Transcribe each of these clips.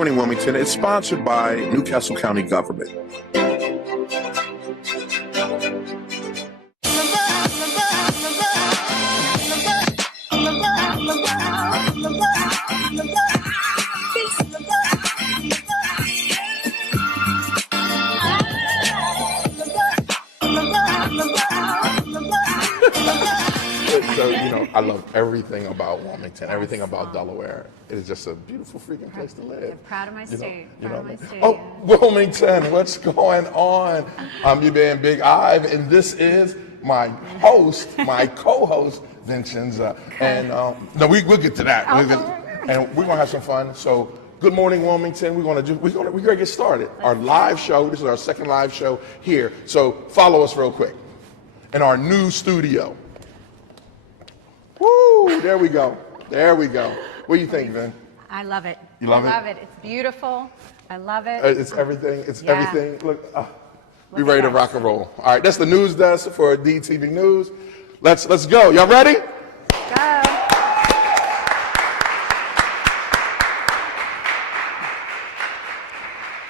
Morning Wilmington is sponsored by Newcastle County Government. So, I love everything about Wilmington, everything about Delaware. It is just a beautiful freaking place to live. I'm proud of my state. Oh, Wilmington, what's going on? I'm your man, Big Ive, and this is my host, my co-host, Vincenza. And no, we'll get to that. And we're gonna have some fun. So, good morning, Wilmington. We're gonna get started. Our live show. This is our second live show here. So follow us real quick in our new studio. Woo! There we go. There we go. What do you think, Vin? I love it. You love it? I love it. It's beautiful. I love it. It's everything. It's everything. Look, we ready to rock and roll. All right, that's the news desk for DETV News. Let's go. Y'all ready? Go.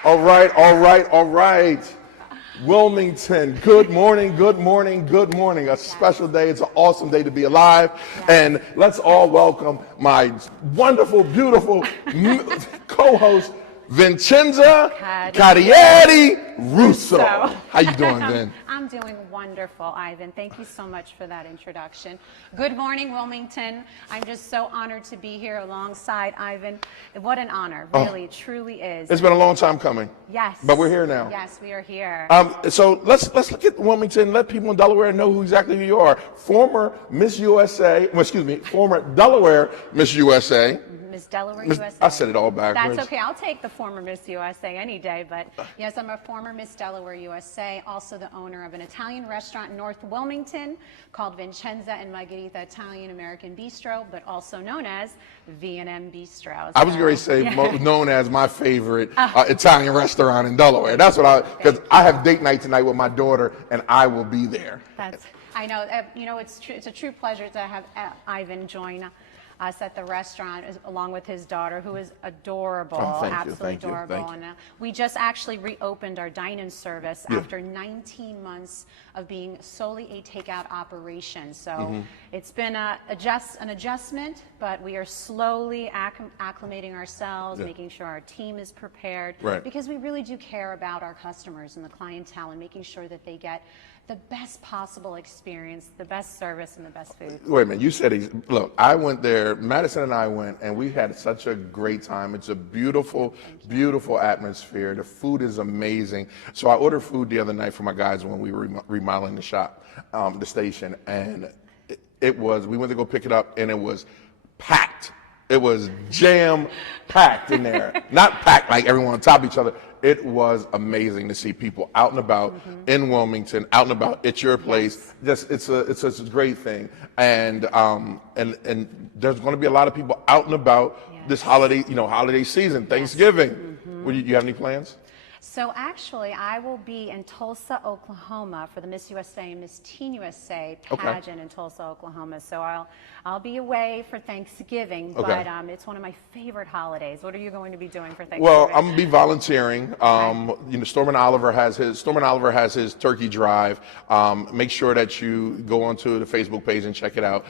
All right, all right, all right. Wilmington, good morning, good morning, good morning. A special day. It's an awesome day to be alive. And let's all welcome my wonderful, beautiful co-host, Vincenza Carrieri Russo. How you doing, Vin? I'm doing wonderful, Ivan. Thank you so much for that introduction. Good morning, Wilmington. I'm just so honored to be here alongside Ivan. What an honor, really, it truly is. It's been a long time coming. Yes. But we're here now. Yes, we are here. So let's look at Wilmington. Let people in Delaware know exactly who you are. Former Miss USA, former Delaware Miss USA. Miss Delaware USA. I said it all backwards. That's okay. I'll take the former Miss USA any day. But yes, I'm a former Miss Delaware USA, also the owner of an Italian restaurant in North Wilmington called Vincenza and Margherita Italian American Bistro, but also known as V&M Bistro. So, I was going to say known as my favorite Italian restaurant in Delaware. That's what because I have date night tonight with my daughter, and I will be there. I know. It's true. It's a true pleasure to have Ivan join us at the restaurant along with his daughter, who is adorable, absolutely adorable. And we just actually reopened our dine-in service after 19 months of being solely a takeout operation. So it's been an adjustment, but we are slowly acclimating ourselves, making sure our team is prepared, because we really do care about our customers and the clientele and making sure that they get the best possible experience, the best service, and the best food. Wait a minute, you said, look, I went there, Madison and I went, and we had such a great time. It's a beautiful, beautiful atmosphere. The food is amazing. So I ordered food the other night for my guys when we were remodeling the shop, the station, and we went to go pick it up, and it was packed. It was jam-packed in there. Not packed like everyone on top of each other. It was amazing to see people out and about in Wilmington, out and about at your place. Just it's a great thing, and there's going to be a lot of people out and about this holiday season, Thanksgiving. You have any plans? So actually, I will be in Tulsa, Oklahoma for the Miss USA and Miss Teen USA pageant in Tulsa, Oklahoma. So I'll be away for Thanksgiving, but it's one of my favorite holidays. What are you going to be doing for Thanksgiving? Well, I'm gonna be volunteering. Stormin Oliver has his turkey drive. Make sure that you go onto the Facebook page and check it out.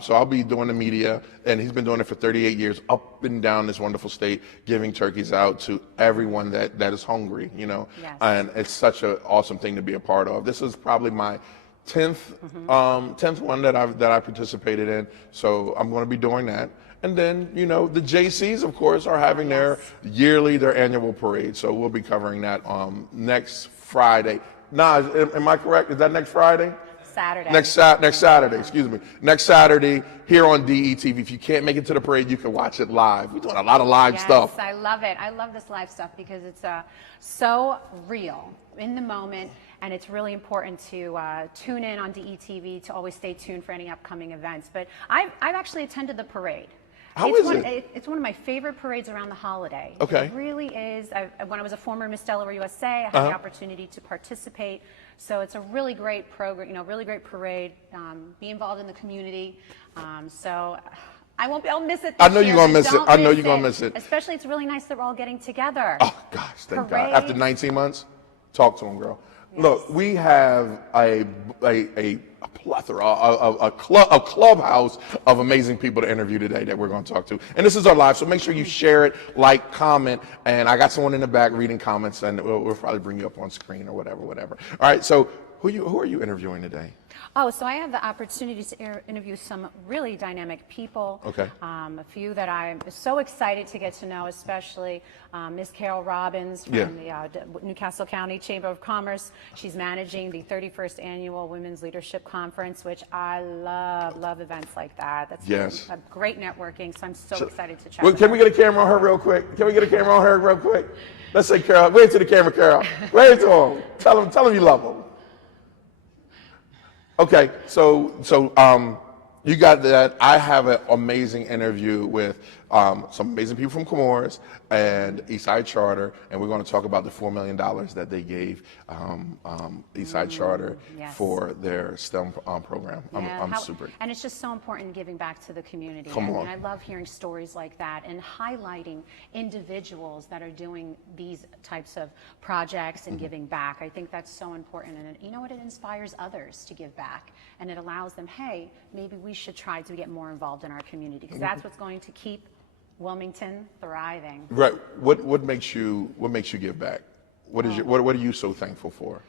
So I'll be doing the media, and he's been doing it for 38 years, up and down this wonderful state, giving turkeys out to everyone that is hungry. And it's such an awesome thing to be a part of. This is probably my 10th one that I participated in, so I'm going to be doing that. And then, the JCs, of course, are having their annual parade, so we'll be covering that next Friday. Am I correct? Is that next Friday? Saturday. Next Saturday, excuse me. Next Saturday here on DETV. If you can't make it to the parade, you can watch it live. We're doing a lot of live stuff. Yes, I love it. I love this live stuff because it's so real, in the moment, and it's really important to tune in on DETV to always stay tuned for any upcoming events. But I've actually attended the parade. It's one of my favorite parades around the holiday. Okay. It really is. When I was a former Miss Delaware USA, I had the opportunity to participate. So it's a really great program, really great parade, be involved in the community. So I won't be able to miss it this I know you're year, going to but miss it. don't I know miss you're going to it. miss it. Especially, it's really nice that we're all getting together. Oh, gosh, thank God. Parade. After 19 months, talk to him, girl. Yes. Look, we have a plethora, a clubhouse of amazing people to interview today that we're going to talk to. And this is our live, so make sure you share it, like, comment. And I got someone in the back reading comments, and we'll probably bring you up on screen or whatever. All right, so who are you interviewing today? Oh, so I have the opportunity to interview some really dynamic people. Okay. A few that I'm so excited to get to know, especially Ms. Carol Robbins from the Newcastle County Chamber of Commerce. She's managing the 31st Annual Women's Leadership Conference, which I love events like that. That's a great networking, so I'm so excited to chat with Can we get a camera on her real quick? Let's say, Carol, wave to the camera, Carol. Wave to him. Tell him you love him. Okay, so you got that. I have an amazing interview with some amazing people from Chemours and Eastside Charter, and we're going to talk about the $4 million that they gave Eastside Charter for their STEM program. I'm super. And it's just so important giving back to the community. Come on. I love hearing stories like that and highlighting individuals that are doing these types of projects and giving back. I think that's so important, and you know what? It inspires others to give back, and it allows them, hey, maybe we should try to get more involved in our community, because that's what's going to keep Wilmington thriving. Right. What makes you give back? What are you so thankful for?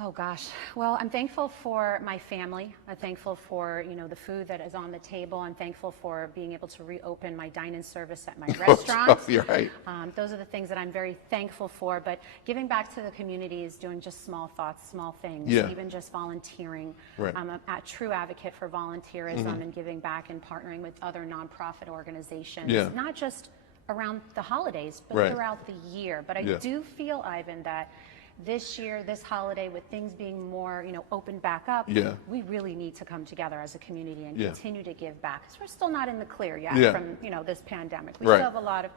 Oh gosh. Well, I'm thankful for my family. I'm thankful for, the food that is on the table. I'm thankful for being able to reopen my dine-in service at my restaurant. You're right. Those are the things that I'm very thankful for. But giving back to the community is doing just small thoughts, small things, even just volunteering. Right. I'm a true advocate for volunteerism and giving back and partnering with other nonprofit organizations, not just around the holidays, but throughout the year. But I do feel, Ivan, that this year, this holiday, with things being more, open back up, we really need to come together as a community and continue to give back. Because we're still not in the clear yet from, this pandemic. We still have a lot of,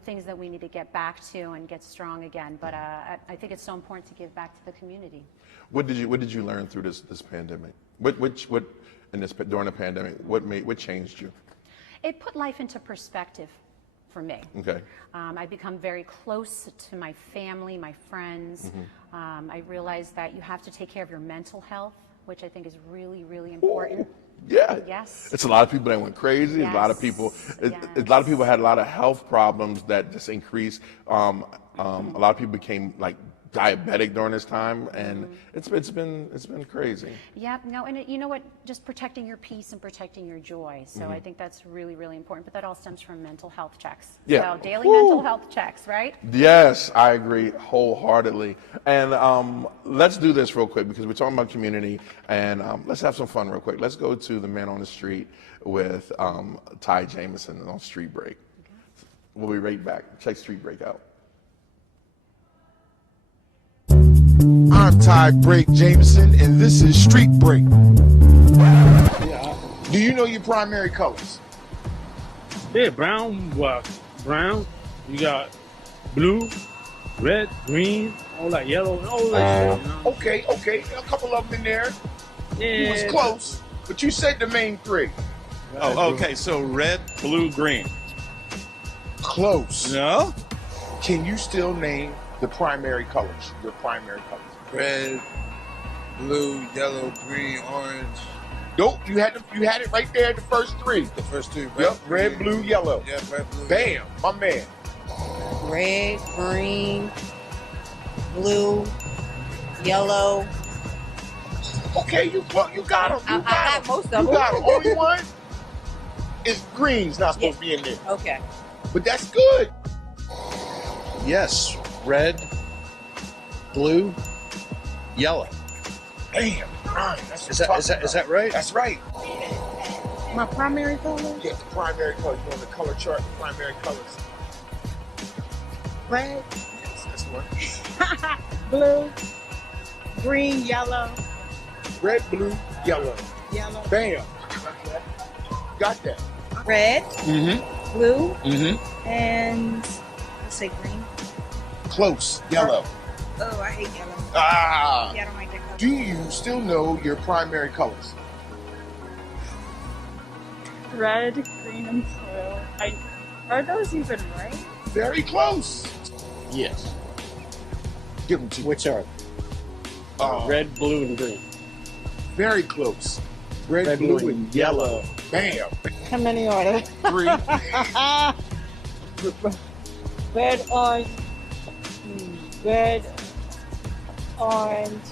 things that we need to get back to and get strong again. But I think it's so important to give back to the community. What did you learn through this pandemic? During the pandemic, what changed you? It put life into perspective for me. Okay. I become very close to my family, my friends. I realized that you have to take care of your mental health, which I think is really, really important. Ooh, yeah. Yes. It's a lot of people that went crazy. Yes. A lot of people had a lot of health problems that just increased. A lot of people became like diabetic during this time, and it's been crazy. Yeah, no, and you know what? Just protecting your peace and protecting your joy. So I think that's really, really important. But that all stems from mental health checks. Yeah. So daily mental health checks, right? Yes, I agree wholeheartedly. And let's do this real quick because we're talking about community, and let's have some fun real quick. Let's go to the Man on the Street with Ty Jameson on Street Break. Okay. We'll be right back. Check Street Break out. I'm Ty Break Jameson, and this is Street Break. Do you know your primary colors? Yeah, brown. You got blue, red, green, all that yellow, and all that shit. Okay. A couple of them in there. Yeah. You was close, but you said the main three. Oh, okay. So red, blue, green. Close. No? Can you still name the primary colors? Your primary colors. Red, blue, yellow, green, orange. Nope, you had it right there. The first three. The first two. Red, blue, yellow. Yeah, red, blue. Bam, my man. Red, green, blue, yellow. Okay, you got them. I got most of them. You got them. Only one is green's not supposed to be in there. Okay. But that's good. Yes. Red, blue, yellow. Damn. Right. Is that right? That's right. My primary color? Yeah, the primary colors. You on the color chart, the primary colors. Red, Yes, that's one. blue, green, yellow, Red, blue, yellow. yellow. Bam. Got that. Red, Mm-hmm. blue, Mm-hmm. and let's say green. Close. Yellow. Oh, I hate yellow. Ah. Yeah, I don't like that color. Do you still know your primary colors? Red, green, and blue. Are those even right? Very close. Yes. Give them to you. Which are red, blue, and green? Very close. Red, blue, and yellow. Bam. How many are there? 3. Red, orange, red, orange,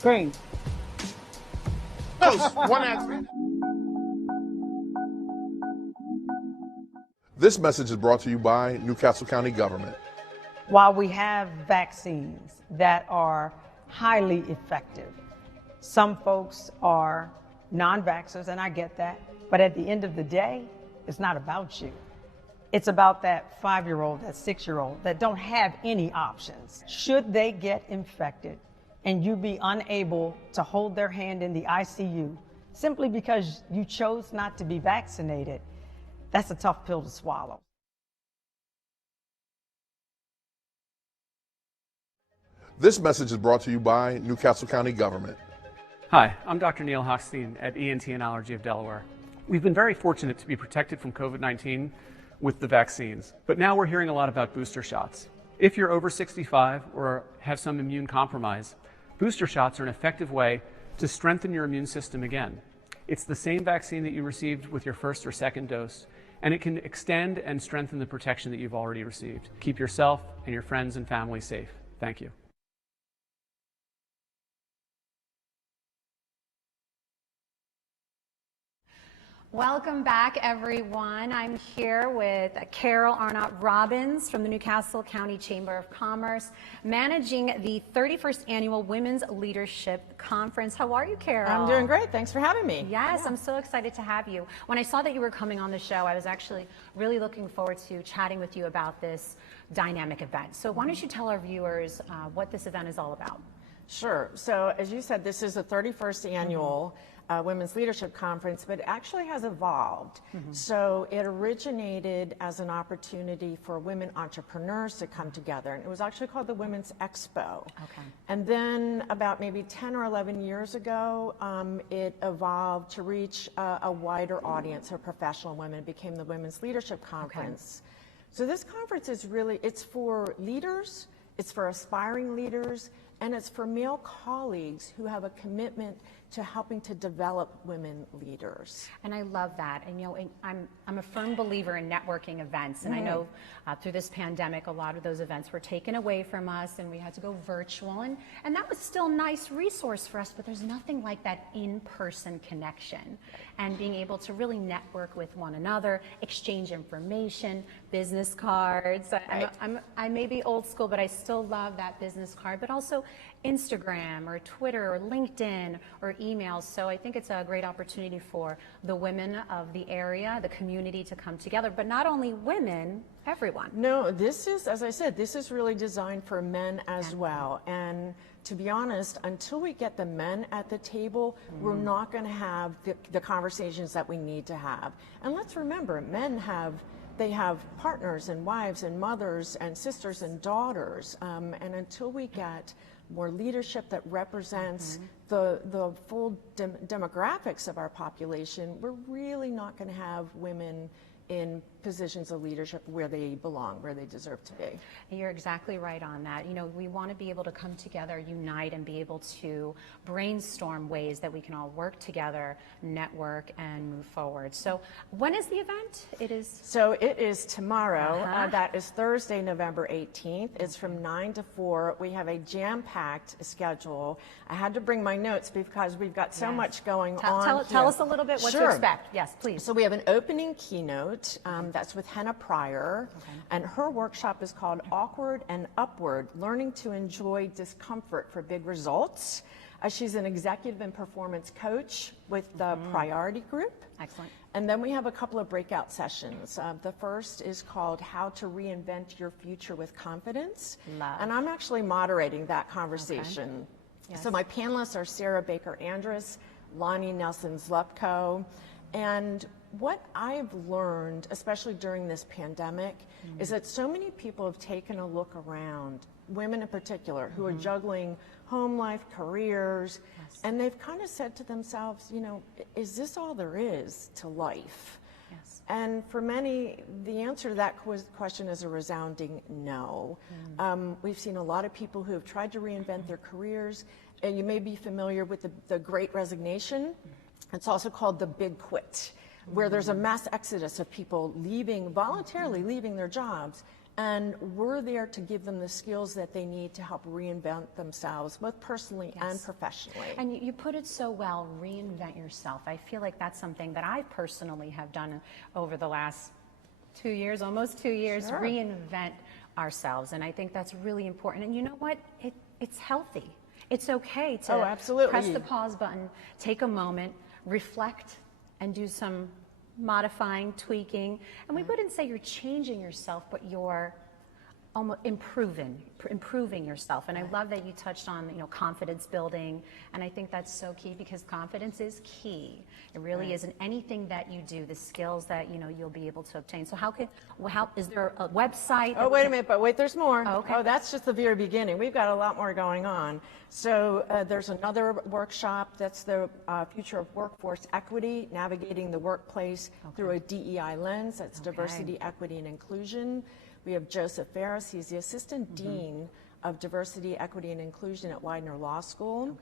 green. Close. One answer. This message is brought to you by Newcastle County Government. While we have vaccines that are highly effective, some folks are non-vaxxers, and I get that, but at the end of the day, it's not about you. It's about that 5-year-old, that 6-year-old that don't have any options. Should they get infected and you be unable to hold their hand in the ICU simply because you chose not to be vaccinated, that's a tough pill to swallow. This message is brought to you by Newcastle County Government. Hi, I'm Dr. Neil Hochstein at ENT and Allergy of Delaware. We've been very fortunate to be protected from COVID-19 with the vaccines, but now we're hearing a lot about booster shots. If you're over 65 or have some immune compromise, booster shots are an effective way to strengthen your immune system again. It's the same vaccine that you received with your first or second dose, and it can extend and strengthen the protection that you've already received. Keep yourself and your friends and family safe. Thank you. Welcome back, everyone. I'm here with Carol Arnott Robbins from the Newcastle County Chamber of Commerce, managing the 31st Annual Women's Leadership Conference. How are you, Carol? I'm doing great. Thanks for having me. Yes, I'm so excited to have you. When I saw that you were coming on the show, I was actually really looking forward to chatting with you about this dynamic event. So why don't you tell our viewers what this event is all about? Sure. So as you said, this is the 31st annual Women's Leadership Conference, but it actually has evolved. So it originated as an opportunity for women entrepreneurs to come together, and it was actually called the Women's Expo. Okay. And then about maybe 10 or 11 years ago, it evolved to reach a wider audience of professional women. It became the Women's Leadership Conference. Okay. So this conference is really, it's for leaders, it's for aspiring leaders, and it's for male colleagues who have a commitment to helping to develop women leaders. And I love that. And you know, I'm a firm believer in networking events. And I know through this pandemic, a lot of those events were taken away from us and we had to go virtual. And that was still a nice resource for us, but there's nothing like that in-person connection. And being able to really network with one another, exchange information, business cards. Right. I may be old school, but I still love that business card, but also Instagram or Twitter or LinkedIn or emails. So I think it's a great opportunity for the women of the area, the community to come together, but not only women, everyone. No, this is, as I said, this is really designed for men as well. And to be honest, until we get the men at the table, we're not going to have the conversations that we need to have. And let's remember, men have partners and wives and mothers and sisters and daughters. And until we get more leadership that represents the full demographics of our population, we're really not going to have women in positions of leadership where they belong, where they deserve to be. You're exactly right on that. You know, we want to be able to come together, unite, and be able to brainstorm ways that we can all work together, network, and move forward. So when is the event? So it is tomorrow. That is Thursday, November 18th. It's from 9 to 4. We have a jam-packed schedule. I had to bring my notes because we've got so much going on. Tell us a little bit what to expect. Yes, please. So we have an opening keynote. That's with Henna Pryor, and her workshop is called Awkward and Upward, Learning to Enjoy Discomfort for Big Results. She's an executive and performance coach with the Priority Group. Excellent. And then we have a couple of breakout sessions. The first is called How to Reinvent Your Future with Confidence. And I'm actually moderating that conversation. Okay. Yes. So my panelists are Sarah Baker-Andrus, Lonnie Nelson-Zlepko, and what I've learned, especially during this pandemic, is that so many people have taken a look around women in particular, who are juggling home life, careers, and they've kind of said to themselves, you know, is this all there is to life? Yes. And for many, the answer to that question is a resounding no. We've seen a lot of people who have tried to reinvent their careers, and you may be familiar with the Great Resignation. It's also called the Big Quit, where there's a mass exodus of people voluntarily leaving their jobs. And we're there to give them the skills that they need to help reinvent themselves, both personally and professionally. And you put it so well, reinvent yourself. I feel like that's something that I personally have done over the last 2 years, almost 2 years, reinvent ourselves. And I think that's really important. And you know what? It's healthy. It's okay to press the pause button, take a moment, reflect, and do some modifying, tweaking, and we wouldn't say you're changing yourself, but you're almost improving yourself. And I love that you touched on, you know, confidence building, and I think that's so key, because confidence is key. It really is in anything that you do, the skills that, you know, you'll be able to obtain. So how is there a website? Oh, wait a minute, but wait, there's more. Oh, okay. Oh, that's just the very beginning. We've got a lot more going on. So there's another workshop, that's the Future of Workforce Equity, Navigating the Workplace through a DEI lens. That's diversity, equity, and inclusion. We have Joseph Ferris. He's the Assistant Dean of Diversity, Equity, and Inclusion at Widener Law School.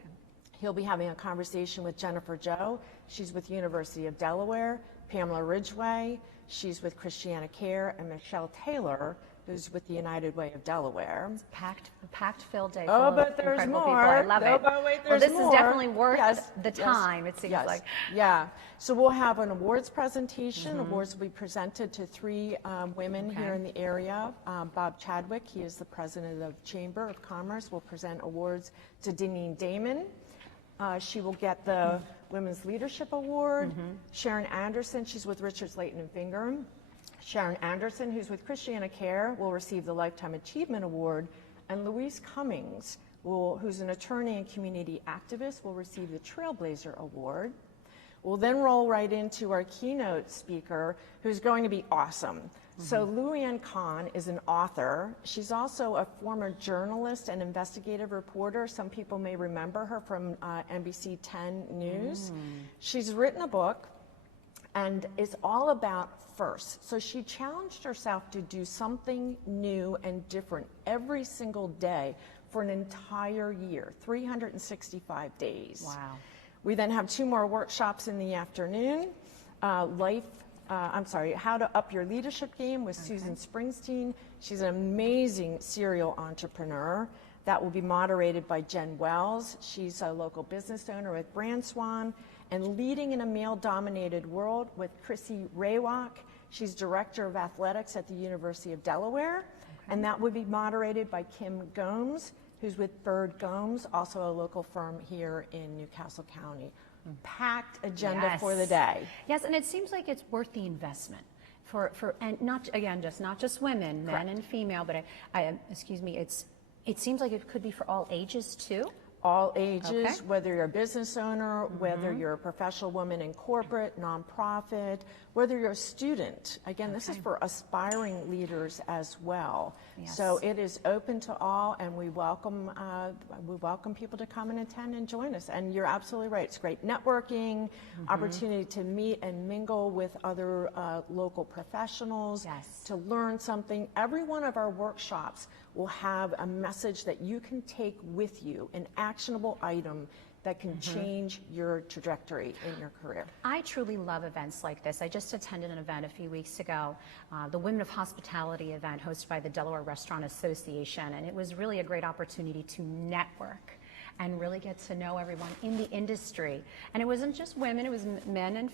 He'll be having a conversation with Jennifer Joe. She's with University of Delaware. Pamela Ridgway. She's with Christiana Care. And Michelle Taylor, who's with the United Way of Delaware. It's a packed-filled day. Oh, but there's more. People. I love it. But wait, well, this is definitely worth the time, it seems like. Yeah. So we'll have an awards presentation. Awards will be presented to 3 women here in the area. Bob Chadwick, he is the president of Chamber of Commerce, will present awards to Deneen Damon. She will get the Women's Leadership Award. Sharon Anderson, she's with Richards, Layton, and Fingham. Sharon Anderson, who's with Christiana Care, will receive the Lifetime Achievement Award. And Louise Cummings, who's an attorney and community activist, will receive the Trailblazer Award. We'll then roll right into our keynote speaker, who's going to be awesome. So Luann Kahn is an author. She's also a former journalist and investigative reporter. Some people may remember her from NBC 10 News. She's written a book, and it's all about first. So she challenged herself to do something new and different every single day for an entire year, 365 days. Wow. We then have 2 more workshops in the afternoon. How to Up Your Leadership Game with Susan Springsteen. She's an amazing serial entrepreneur. That will be moderated by Jen Wells. She's a local business owner with Brand Swan. And Leading in a Male-Dominated World with Chrissy Raywalk. She's Director of Athletics at the University of Delaware. And that would be moderated by Kim Gomes, who's with Bird Gomes, also a local firm here in Newcastle County. Packed agenda for the day. Yes, and it seems like it's worth the investment and not just women, men and female, but it seems like it could be for all ages too. All ages, whether you're a business owner, whether you're a professional woman in corporate, nonprofit, whether you're a student. Again, this is for aspiring leaders as well. Yes. So it is open to all, and we welcome people to come and attend and join us. And you're absolutely right. It's great networking, opportunity to meet and mingle with other local professionals, to learn something. Every one of our workshops will have a message that you can take with you, an actionable item that can change your trajectory in your career. I truly love events like this. I just attended an event a few weeks ago, the Women of Hospitality event hosted by the Delaware Restaurant Association, and it was really a great opportunity to network and really get to know everyone in the industry. And it wasn't just women, it was men and,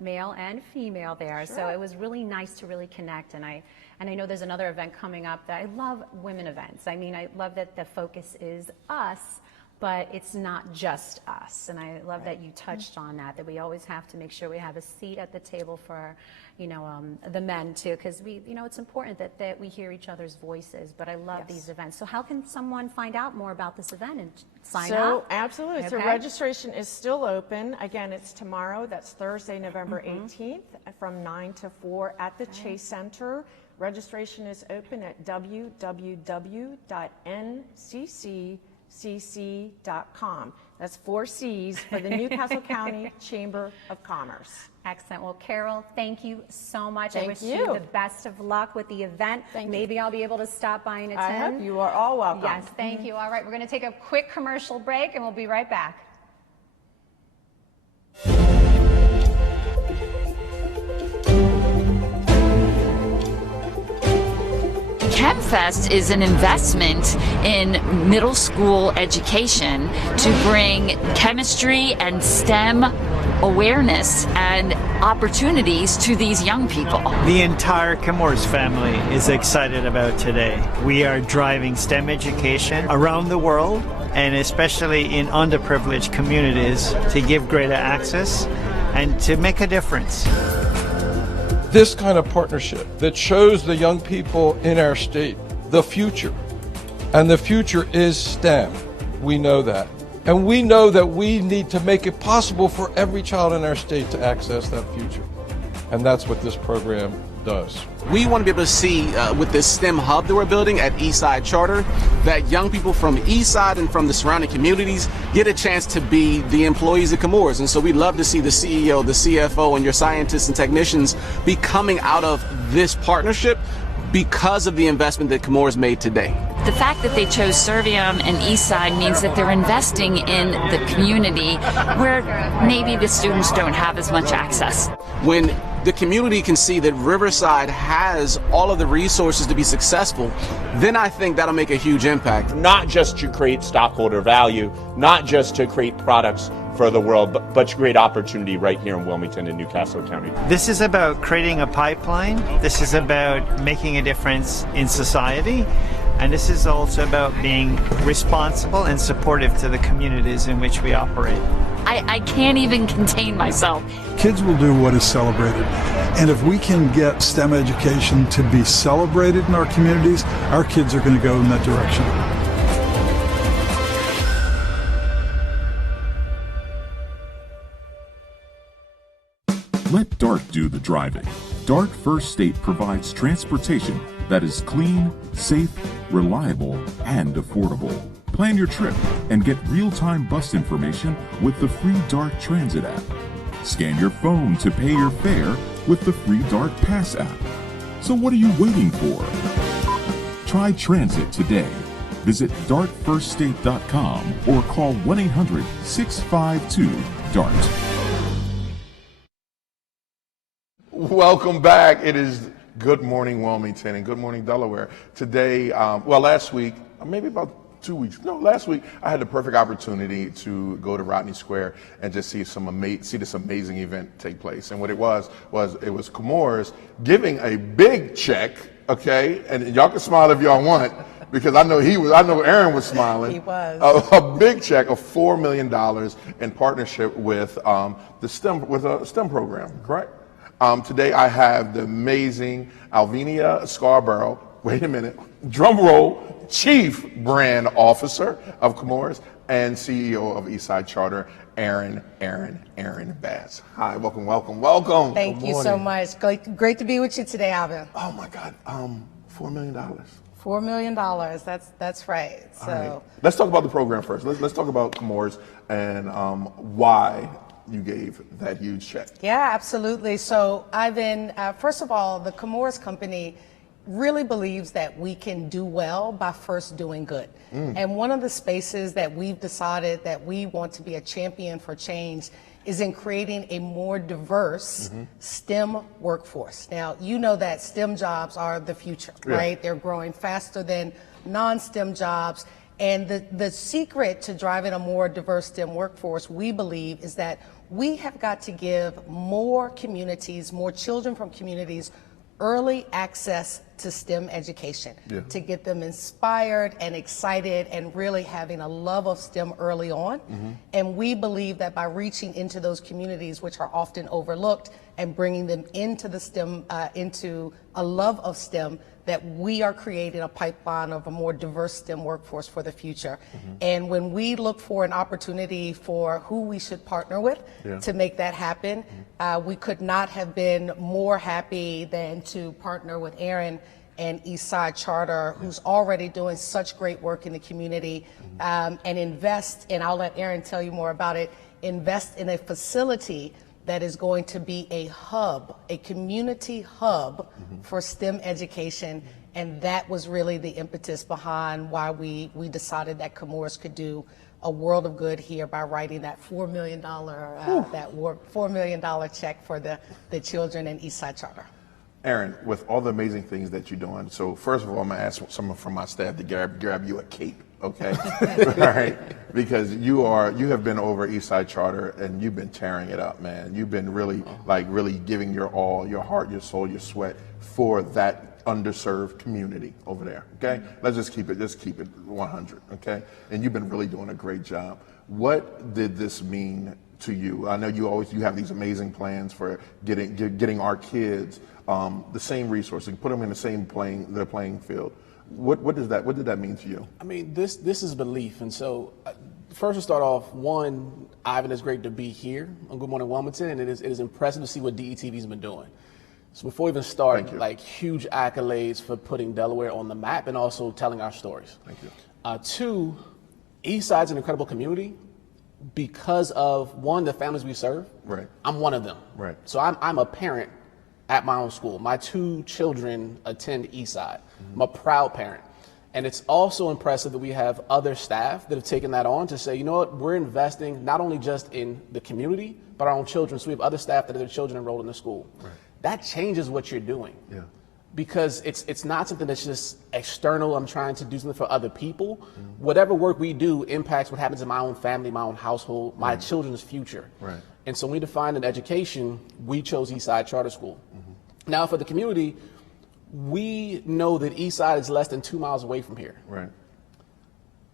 male and female there. So it was really nice to really connect. And I know there's another event coming up that I love women events. I mean, I love that the focus is us, but it's not just us. And I love that you touched on that we always have to make sure we have a seat at the table for, the men too, because it's important that we hear each other's voices, but I love these events. So how can someone find out more about this event and sign up? Absolutely. Okay. So registration is still open. Again, it's tomorrow. That's Thursday, November 18th from 9 to 4 at the Chase Center, Registration is open at www.nccc.com. That's 4 C's for the Newcastle County Chamber of Commerce. Excellent. Well, Carol, thank you so much. Thank I wish you. the best of luck with the event. Maybe I'll be able to stop by and attend. I hope you are all welcome. Yes, thank you. All right, we're going to take a quick commercial break, and we'll be right back. ChemFest is an investment in middle school education to bring chemistry and STEM awareness and opportunities to these young people. The entire Chemours family is excited about today. We are driving STEM education around the world, and especially in underprivileged communities, to give greater access and to make a difference. This kind of partnership that shows the young people in our state the future, and the future is STEM. We know that. And we know that we need to make it possible for every child in our state to access that future. And that's what this program does. We want to be able to see with this STEM hub that we're building at Eastside Charter, that young people from Eastside and from the surrounding communities get a chance to be the employees at Chemours. And so we'd love to see the CEO, the CFO, and your scientists and technicians be coming out of this partnership because of the investment that Chemours made today. The fact that they chose Servium and Eastside means that they're investing in the community where maybe the students don't have as much access. When the community can see that Riverside has all of the resources to be successful, then I think that'll make a huge impact. Not just to create stockholder value, not just to create products for the world, but to create opportunity right here in Wilmington and Newcastle County. This is about creating a pipeline. This is about making a difference in society. And this is also about being responsible and supportive to the communities in which we operate. I can't even contain myself. Kids will do what is celebrated. And if we can get STEM education to be celebrated in our communities, our kids are going to go in that direction. Let DART do the driving. DART First State provides transportation that is clean, safe, reliable, and affordable. Plan your trip and get real-time bus information with the free DART Transit app. Scan your phone to pay your fare with the free DART Pass app. So what are you waiting for? Try transit today. Visit dartfirststate.com or call 1-800-652-DART. Welcome back. It is Good Morning Wilmington and Good Morning Delaware. Today, last week, maybe about 2 weeks. No, last week I had the perfect opportunity to go to Rodney Square and just see this amazing event take place. And what it was Chemours giving a big check, okay? And y'all can smile if y'all want, because I know Aaron was smiling. He was. A big check of $4 million in partnership with a STEM program, correct? Today I have the amazing Alvenia Scarborough, wait a minute, drum roll, Chief Brand Officer of Chemours and CEO of Eastside Charter, Aaron Bass. Hi, welcome. Thank you so much. Great to be with you today, Alvin. Oh my God, $4 million. $4 million, that's right. So right. Let's talk about the program first. Let's talk about Chemours and why you gave that huge check. Yeah, absolutely. So Ivan, first of all, the Chemours company really believes that we can do well by first doing good. And one of the spaces that we've decided that we want to be a champion for change is in creating a more diverse STEM workforce. Now, you know that STEM jobs are the future, right? They're growing faster than non-STEM jobs. And the secret to driving a more diverse STEM workforce, we believe, is that we have got to give more communities, more children from communities, early access to STEM education to get them inspired and excited and really having a love of STEM early on. And we believe that by reaching into those communities, which are often overlooked, and bringing them into the STEM, into a love of STEM, that we are creating a pipeline of a more diverse STEM workforce for the future. And when we look for an opportunity for who we should partner with to make that happen, we could not have been more happy than to partner with AIRING and Eastside Charter, who's already doing such great work in the community, and invest, and I'll let AIRING tell you more about it, invest in a facility that is going to be a hub, a community hub for STEM education. And that was really the impetus behind why we decided that Chemours could do a world of good here by writing that $4 million $4 million check for the children in Eastside Charter. AIRING, with all the amazing things that you're doing, so first of all, I'm gonna ask someone from my staff to grab you a cape, okay? All right, because you have been over Eastside Charter and you've been tearing it up, man. You've been really really giving your all, your heart, your soul, your sweat for that underserved community over there, okay? Let's just keep it 100, okay? And you've been really doing a great job. What did this mean to you? I know you have these amazing plans for getting our kids the same resources, put them in the same playing field. What did that mean to you? I mean, this is belief, and so first to start off, Ivan, it's great to be here on Good Morning Wilmington, and it is impressive to see what DETV's been doing. So before we even start, huge accolades for putting Delaware on the map and also telling our stories. Thank you. Two, Eastside's an incredible community because of, one, the families we serve. Right. I'm one of them. Right. So I'm a parent at my own school. My 2 children attend Eastside. I'm a proud parent. And it's also impressive that we have other staff that have taken that on to say, you know what, we're investing not only just in the community, but our own children. So we have other staff that have their children enrolled in the school. Right. That changes what you're doing. Yeah. Because it's not something that's just external, I'm trying to do something for other people. Whatever work we do impacts what happens in my own family, my own household, my children's future. Right. And so when we defined an education, we chose Eastside Charter School. Now for the community, we know that Eastside is less than 2 miles away from here. Right.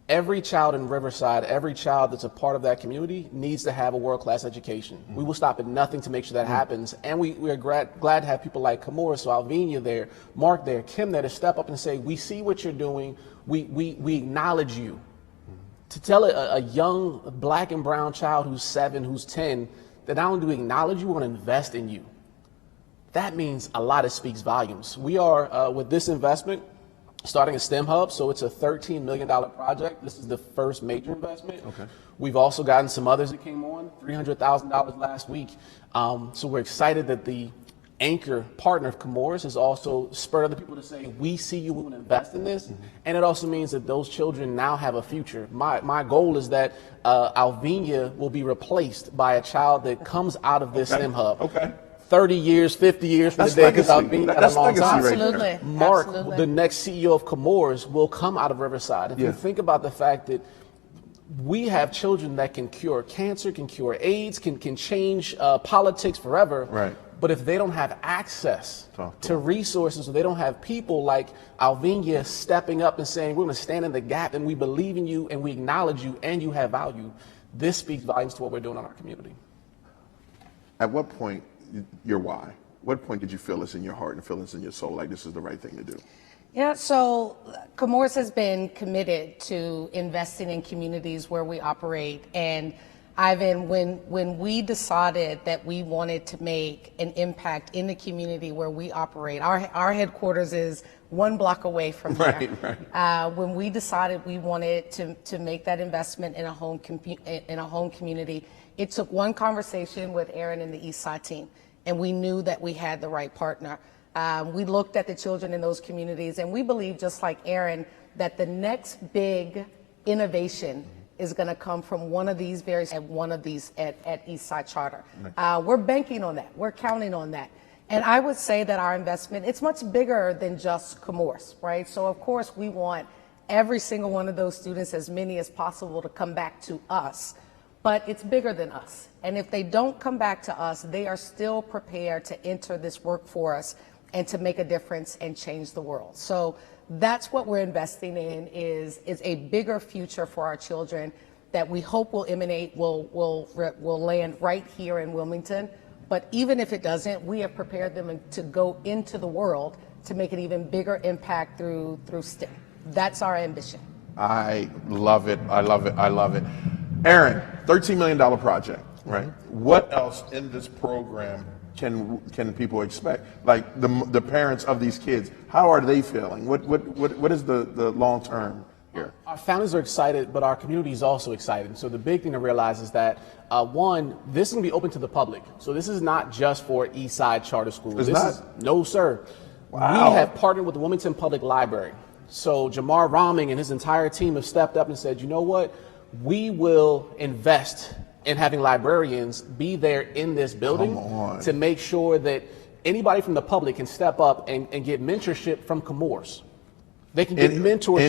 Every child in Riverside, every child that's a part of that community needs to have a world-class education. We will stop at nothing to make sure that happens. And we are glad to have people like Chemours, so Alvenia there, Mark there, Kim there, to step up and say, we see what you're doing, we acknowledge you. To tell a young black and brown child who's 7, who's 10, that not only do we acknowledge you, we want to invest in you. That means a lot. It speaks volumes. We are, with this investment, starting a STEM hub, so it's a $13 million project. This is the first major investment. Okay. We've also gotten some others that came on, $300,000 last week. So we're excited that the anchor partner of Chemours has also spurred other people to say, we see you, we want to invest in this. And it also means that those children now have a future. My goal is that Alvenia will be replaced by a child that comes out of this STEM hub. Okay. 30 years, 50 years from today, because I've been there a long time. Absolutely. Mark, the next CEO of Chemours, will come out of Riverside. If you think about the fact that we have children that can cure cancer, can cure AIDS, can change politics forever. Right. But if they don't have access to resources, or they don't have people like Alvenia stepping up and saying, we're going to stand in the gap and we believe in you and we acknowledge you and you have value, this speaks volumes to what we're doing in our community. At what point, your why? What point did you feel this in your heart and feel this in your soul, like this is the right thing to do? Yeah, so Chemours has been committed to investing in communities where we operate. And Ivan, when we decided that we wanted to make an impact in the community where we operate, our headquarters is 1 block away from here. Right. When we decided we wanted to make that investment in a home community, it took one conversation with AIRING and the Eastside team, and we knew that we had the right partner. We looked at the children in those communities, and we believe, just like AIRING, that the next big innovation is going to come from one of these at Eastside Charter. We're banking on that. We're counting on that. And I would say that our investment, it's much bigger than just Chemours, right? So of course we want every single one of those students, as many as possible, to come back to us. But it's bigger than us. And if they don't come back to us, they are still prepared to enter this workforce and to make a difference and change the world. So that's what we're investing in, is a bigger future for our children that we hope will land right here in Wilmington. But even if it doesn't, we have prepared them to go into the world to make an even bigger impact through STEM. That's our ambition. I love it. I love it. I love it. Aaron, $13 million project, right? What else in this program can people expect? Like the parents of these kids, how are they feeling? What is the long term here? Our families are excited, but our community is also excited. So the big thing to realize is that one, this is going to be open to the public. So this is not just for Eastside charter schools. No, sir. Wow. We have partnered with the Wilmington Public Library. So Jamar Rahming and his entire team have stepped up and said, you know what? We will invest in having librarians be there in this building to make sure that anybody from the public can step up and get mentorship from Chemours. They can get mentorship.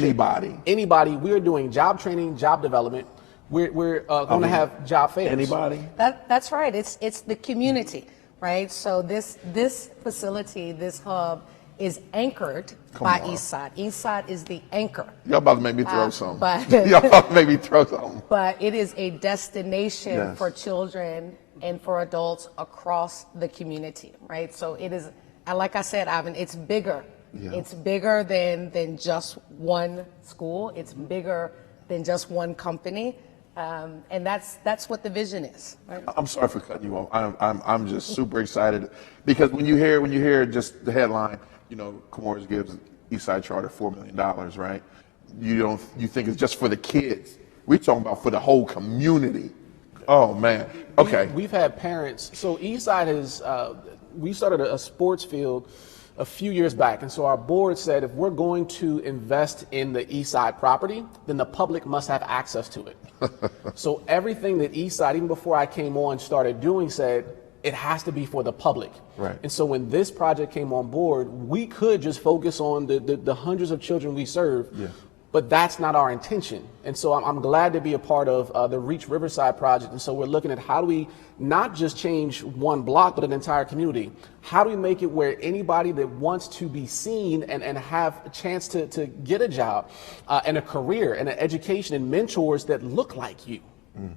Anybody. We're doing job training, job development. We're going to have job fairs. Anybody? That's right. It's the community, right? So this facility, this hub, is anchored by Eastside. Eastside is the anchor. Y'all about to make me throw something. Y'all about to make me throw something. But it is a destination for children and for adults across the community, right? So it is, and like I said, Ivan, it's bigger. Yeah. It's bigger than just one school. It's bigger than just one company. And that's what the vision is. Right? I'm sorry for cutting you off. I'm just super excited because when you hear just the headline, you know, Chemours gives Eastside Charter $4 million, right? You think it's just for the kids. We're talking about for the whole community. Oh man. Okay. We've had parents. So Eastside has we started a sports field a few years back, and so our board said if we're going to invest in the Eastside property, then the public must have access to it. So everything that Eastside, even before I came on, started doing said it has to be for the public. Right. And so when this project came on board, we could just focus on the hundreds of children we serve. Yeah. But that's not our intention. And so I'm glad to be a part of the Reach Riverside project. And so we're looking at how do we not just change one block, but an entire community. How do we make it where anybody that wants to be seen and have a chance to get a job and a career and an education and mentors that look like you?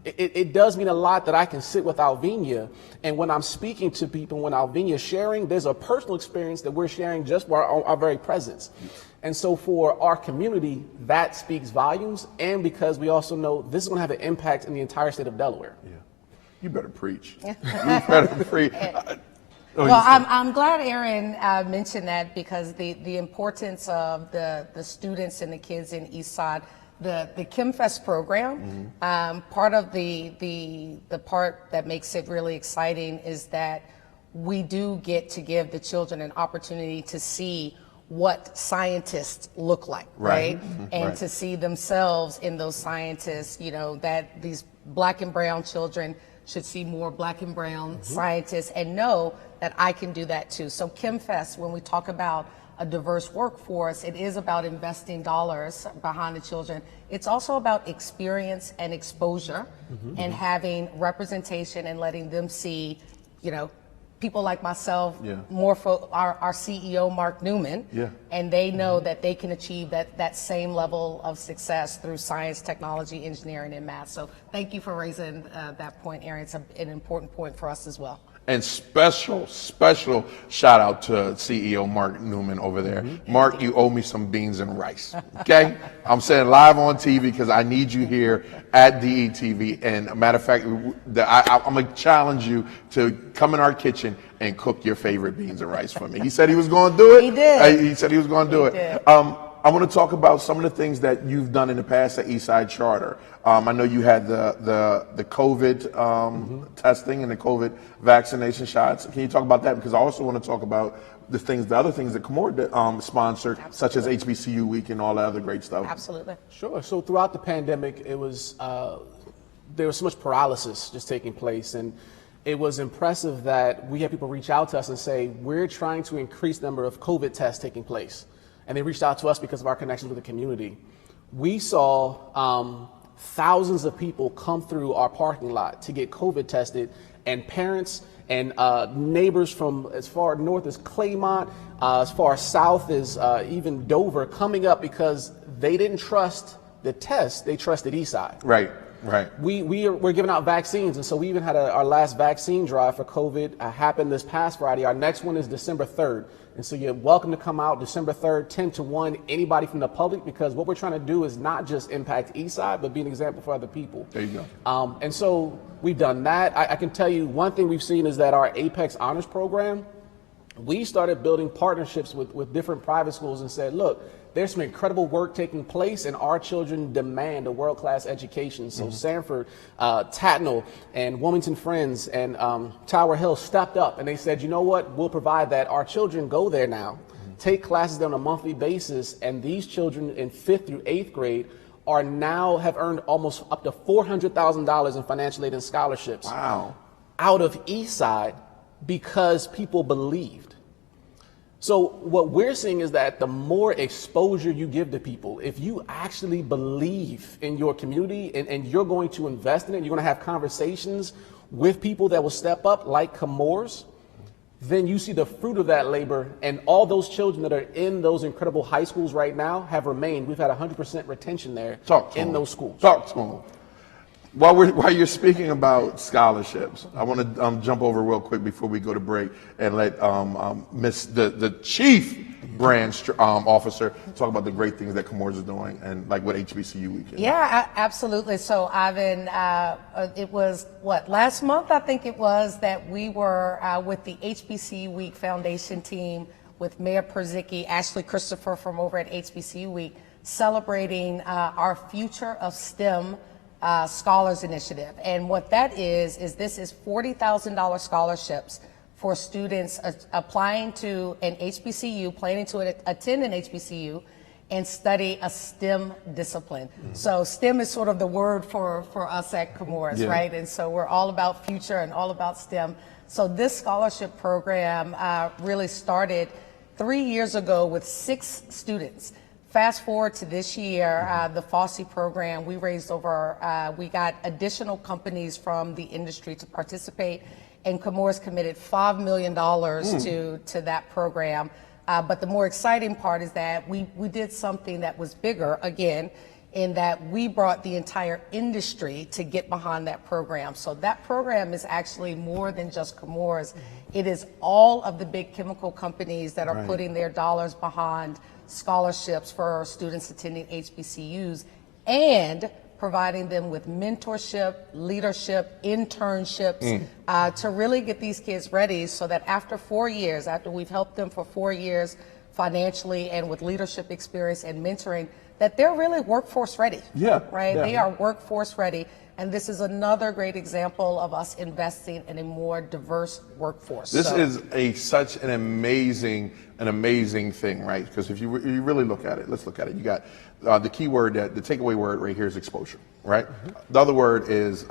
It does mean a lot that I can sit with Alvenia, and when I'm speaking to people, when Alvenia is sharing, there's a personal experience that we're sharing just for our very presence. And so for our community, that speaks volumes, and because we also know this is going to have an impact in the entire state of Delaware. Yeah. You better preach. You better preach. Well, I'm glad Aaron mentioned that because the importance of the students and the kids in Eastside. The ChemFest program, part of the part that makes it really exciting is that we do get to give the children an opportunity to see what scientists look like, right? And to see themselves in those scientists, you know, that these black and brown children should see more black and brown scientists and know that I can do that too. So ChemFest, when we talk about a diverse workforce, it is about investing dollars behind the children. It's also about experience and exposure and having representation and letting them see, you know, people like myself, more for our CEO, Mark Newman, and they know that they can achieve that same level of success through science, technology, engineering, and math. So thank you for raising that point, Aaron. It's an important point for us as well. And special shout out to CEO Mark Newman over there. Mark, you owe me some beans and rice, okay? I'm saying live on TV because I need you here at DETV. And a matter of fact, I'm going to challenge you to come in our kitchen and cook your favorite beans and rice for me. He said he was going to do it. He did. He said he was going to do it. I want to talk about some of the things that you've done in the past at Eastside Charter. I know you had the COVID testing and the COVID vaccination shots. Can you talk about that? Because I also want to talk about the other things that Chemours sponsored, such as HBCU Week and all that other great stuff. Absolutely. Sure. So throughout the pandemic, it was there was so much paralysis just taking place, and it was impressive that we had people reach out to us and say, we're trying to increase the number of COVID tests taking place. And they reached out to us because of our connections with the community. We saw thousands of people come through our parking lot to get COVID tested, and parents and neighbors from as far north as Claymont, as far south as even Dover, coming up because they didn't trust the test, they trusted Eastside. Right. Right. We're giving out vaccines, and so we even had our last vaccine drive for COVID happen this past Friday. Our next one is December 3rd. And so you're welcome to come out December 3rd, 10 to 1, anybody from the public, because what we're trying to do is not just impact Eastside, but be an example for other people. There you go. And so we've done that. I can tell you one thing we've seen is that our Apex Honors Program, we started building partnerships with different private schools and said, look, there's some incredible work taking place, and our children demand a world-class education. So Sanford, Tatnall, and Wilmington Friends, and Tower Hill stepped up, and they said, you know what, we'll provide that. Our children go there now, take classes on a monthly basis, and these children in 5th through 8th grade are now have earned almost up to $400,000 in financial aid and scholarships. Wow. Out of Eastside because people believed. So what we're seeing is that the more exposure you give to people, if you actually believe in your community and you're going to invest in it, you're going to have conversations with people that will step up like Chemours, then you see the fruit of that labor, and all those children that are in those incredible high schools right now have remained. We've had 100% retention there in those schools. Talk to them. While you're speaking about scholarships, I want to jump over real quick before we go to break and let the chief brand officer talk about the great things that Chemours is doing and like what HBCU Week is. Yeah, absolutely. So Ivan, it was last month I think it was that we were with the HBCU Week Foundation team with Mayor Perzicki, Ashley Christopher from over at HBCU Week, celebrating our Future of STEM Scholars Initiative. And what that is this is $40,000 scholarships for students applying to an HBCU, planning to attend an HBCU, and study a STEM discipline. So STEM is sort of the word for us at Chemours, right? And so we're all about future and all about STEM. So this scholarship program really started 3 years ago with 6 students. Fast forward to this year, the FOSSI program, we raised we got additional companies from the industry to participate, and Chemours committed $5 million to that program. But the more exciting part is that we did something that was bigger, again, in that we brought the entire industry to get behind that program. So that program is actually more than just Chemours. It is all of the big chemical companies that are putting their dollars behind scholarships for students attending HBCUs and providing them with mentorship, leadership, internships to really get these kids ready so that after 4 years, after we've helped them for 4 years financially and with leadership experience and mentoring, that they're really workforce ready. Right? They are workforce ready. And this is another great example of us investing in a more diverse workforce. This is such an amazing thing, right? Because if you really look at it, let's look at it. You got the key word, the takeaway word right here is exposure, right? The other word is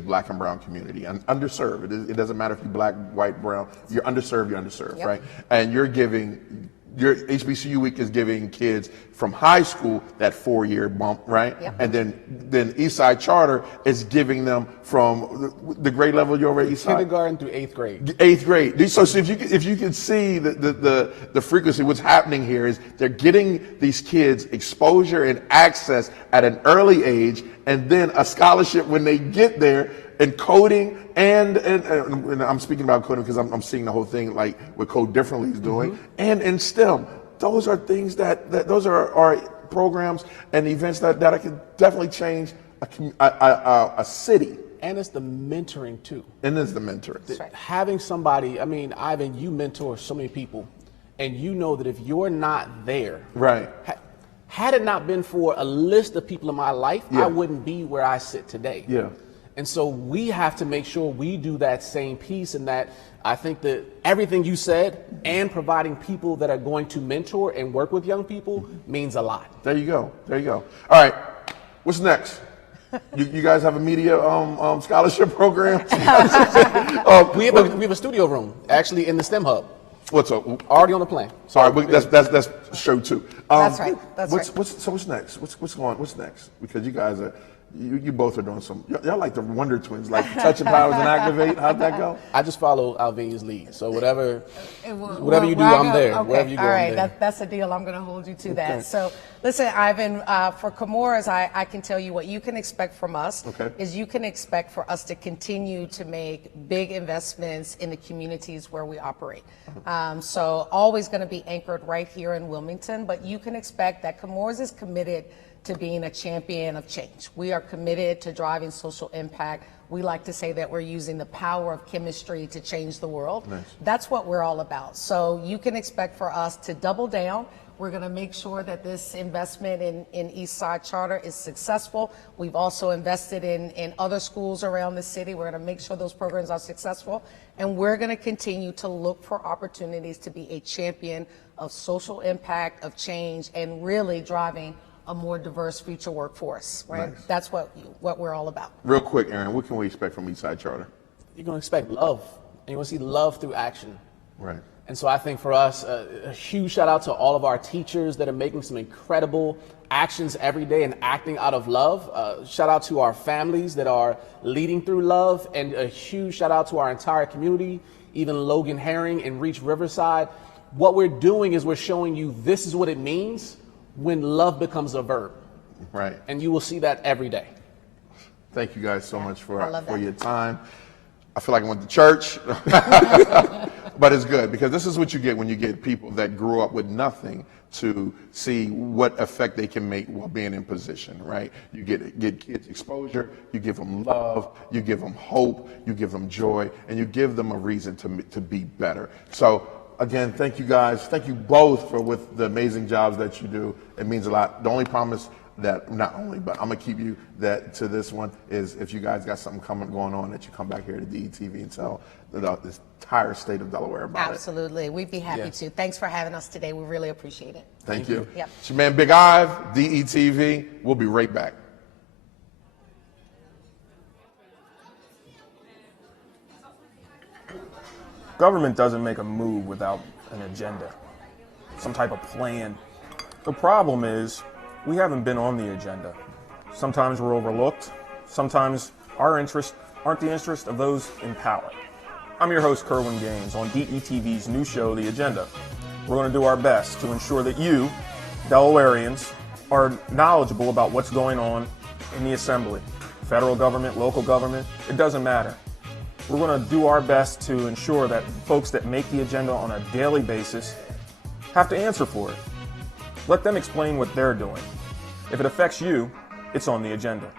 black and brown community, and underserved. It doesn't matter if you're black, white, brown. You're underserved, right? And you're giving. Your HBCU Week is giving kids from high school that 4-year bump, right? And then Eastside Charter is giving them from the grade level you're over at Eastside. Kindergarten through 8th grade. 8th grade. So if you can see the frequency, what's happening here is they're getting these kids exposure and access at an early age, and then a scholarship when they get there. And coding, and I'm speaking about coding because I'm seeing the whole thing like what Code Differently is doing, and in STEM. Those are things that those are programs and events that I can definitely change a city. And it's the mentoring too. And it's the mentoring. Having somebody, I mean, Ivan, you mentor so many people, and you know that if you're not there, had it not been for a list of people in my life, I wouldn't be where I sit today. And so we have to make sure we do that same piece, and that I think that everything you said and providing people that are going to mentor and work with young people means a lot. There you go. All right, what's next? You guys have a media scholarship program? We have a studio room actually in the STEM Hub. What's up? Already on the plan. Sorry, that's show 2. That's right. What's next? What's next? Because you guys are You both are doing some, y'all like the Wonder Twins, like touch of powers and activate. How'd that go? I just follow Alvenia's lead. So whatever you do, I'm there. Okay. Wherever you go, all right, I'm there. that's a deal. I'm going to hold you to that. So listen, Ivan, for Chemours, I can tell you what you can expect from us is you can expect for us to continue to make big investments in the communities where we operate. So always going to be anchored right here in Wilmington, but you can expect that Chemours is committed to being a champion of change. We are committed to driving social impact. We like to say that we're using the power of chemistry to change the world. Nice. That's what we're all about. So you can expect for us to double down. We're going to make sure that this investment in Eastside Charter is successful. We've also invested in other schools around the city. We're going to make sure those programs are successful. And we're going to continue to look for opportunities to be a champion of social impact, of change, and really driving a more diverse future workforce, right? Nice. That's what we're all about. Real quick, Aaron, what can we expect from Eastside Charter? You're going to expect love, and you're going to see love through action. Right. And so I think for us, a huge shout out to all of our teachers that are making some incredible actions every day and acting out of love. Shout out to our families that are leading through love, and a huge shout out to our entire community, even Logan Herring and Reach Riverside. What we're doing is we're showing you this is what it means when love becomes a verb. Right. And you will see that every day. Thank you guys so much for your time. I feel like I went to church, but it's good because this is what you get when you get people that grew up with nothing to see what effect they can make while being in position, right? You get kids exposure, you give them love, you give them hope, you give them joy, and you give them a reason to be better. So again, thank you guys. Thank you both with the amazing jobs that you do. It means a lot. The only promise that, not only, but I'm gonna keep you that to this one is if you guys got something going on, that you come back here to DETV and tell the entire state of Delaware about Absolutely. We'd be happy to. Thanks for having us today. We really appreciate it. Thank you. Yep. It's your man Big Ive, DETV. We'll be right back. Government doesn't make a move without an agenda, some type of plan. The problem is we haven't been on the agenda. Sometimes we're overlooked. Sometimes our interests aren't the interest of those in power. I'm your host, Kerwin Gaines, on DETV's new show, The Agenda. We're going to do our best to ensure that you, Delawareans, are knowledgeable about what's going on in the Assembly. Federal government, local government, it doesn't matter. We're going to do our best to ensure that folks that make the agenda on a daily basis have to answer for it. Let them explain what they're doing. If it affects you, it's on the agenda.